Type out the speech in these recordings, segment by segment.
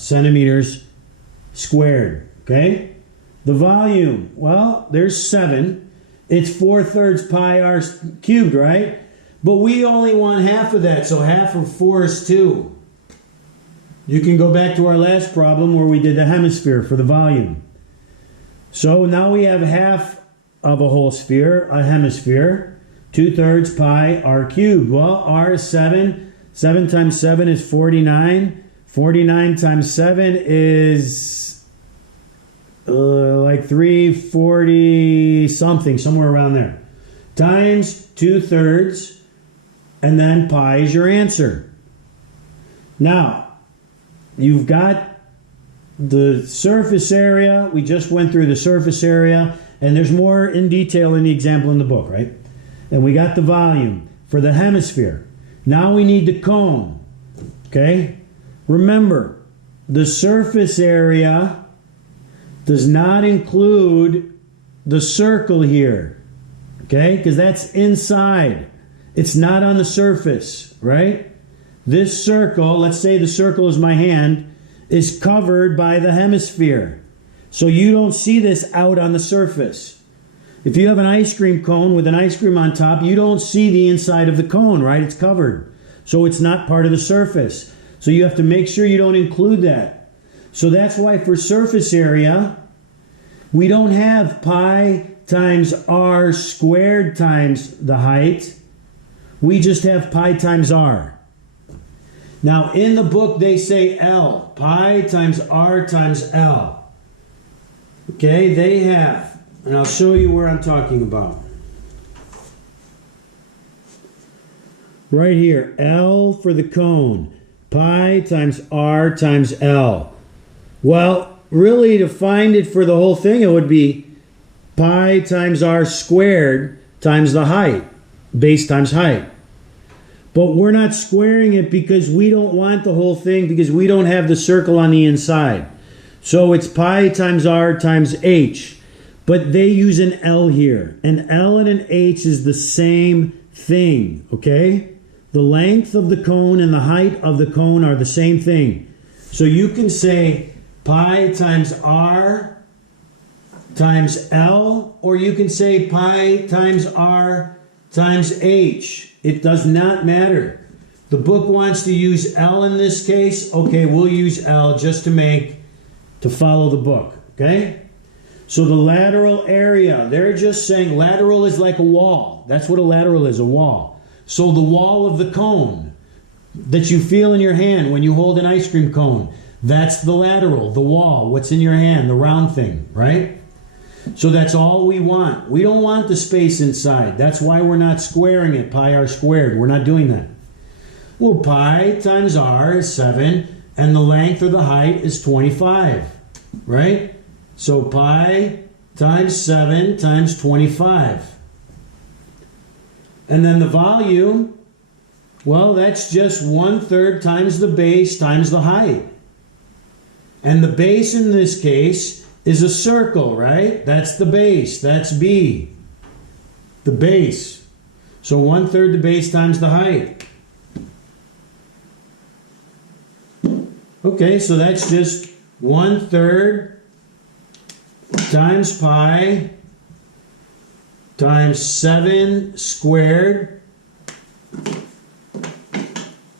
centimeters squared. Okay? The volume, well, there's 7. It's 4/3 pi r cubed, right? But we only want half of that, so half of 4 is 2. You can go back to our last problem where we did the hemisphere for the volume. So now we have half of a whole sphere, a hemisphere, 2/3 pi r cubed. Well, r is 7. 7 times 7 is 49. 49 times 7 is like 340 something, somewhere around there. Times 2/3, and then pi is your answer. Now, you've got the surface area. We just went through the surface area, and there's more in detail in the example in the book, right? And we got the volume for the hemisphere. Now we need the cone, okay? Remember, the surface area does not include the circle here, okay? Because that's inside. It's not on the surface, right? This circle, let's say the circle is my hand, is covered by the hemisphere. So you don't see this out on the surface. If you have an ice cream cone with an ice cream on top, you don't see the inside of the cone, right? It's covered. So it's not part of the surface. So you have to make sure you don't include that. So that's why for surface area, we don't have pi times r squared times the height. We just have pi times r. Now in the book they say L, pi times r times L. Okay, they have, and I'll show you where I'm talking about. Right here, L for the cone, pi times r times L. Well, really to find it for the whole thing, it would be pi times r squared times the height, base times height. But we're not squaring it because we don't want the whole thing, because we don't have the circle on the inside. So it's pi times r times h. But they use an L here. An L and an h is the same thing, okay? The length of the cone and the height of the cone are the same thing. So you can say pi times r times L, or you can say pi times r times h. It does not matter. The book wants to use L in this case. Okay, we'll use L just to follow the book, okay? So the lateral area, they're just saying lateral is like a wall. That's what a lateral is, a wall. So the wall of the cone that you feel in your hand when you hold an ice cream cone, that's the lateral, the wall, what's in your hand, the round thing, right? So that's all we want. We don't want the space inside. That's why we're not squaring it, pi r squared. We're not doing that. Well, pi times r is 7, and the length or the height is 25, right? So pi times 7 times 25. And then the volume, well, that's just 1/3 times the base times the height. And the base in this case is a circle, right? That's the base. That's B. The base. So 1/3 the base times the height. Okay, so that's just 1/3 times pi times 7 squared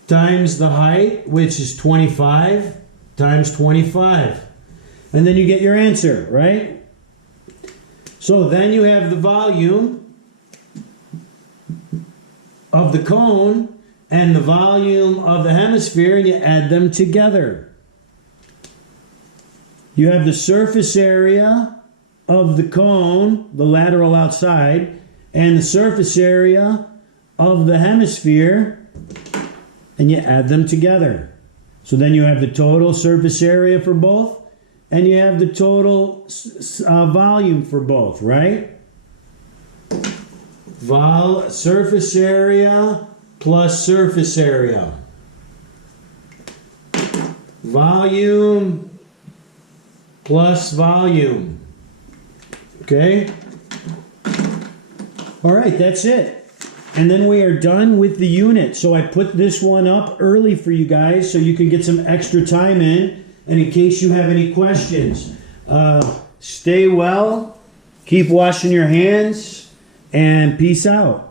times the height, which is 25, times 25. And then you get your answer, right? So then you have the volume of the cone and the volume of the hemisphere, and you add them together. You have the surface area of the cone, the lateral outside, and the surface area of the hemisphere, and you add them together. So then you have the total surface area for both, and you have the total volume for both, right? Surface area plus surface area. Volume plus volume. Okay? All right, that's it. And then we are done with the unit. So I put this one up early for you guys so you can get some extra time in and in case you have any questions. Stay well, keep washing your hands, and peace out.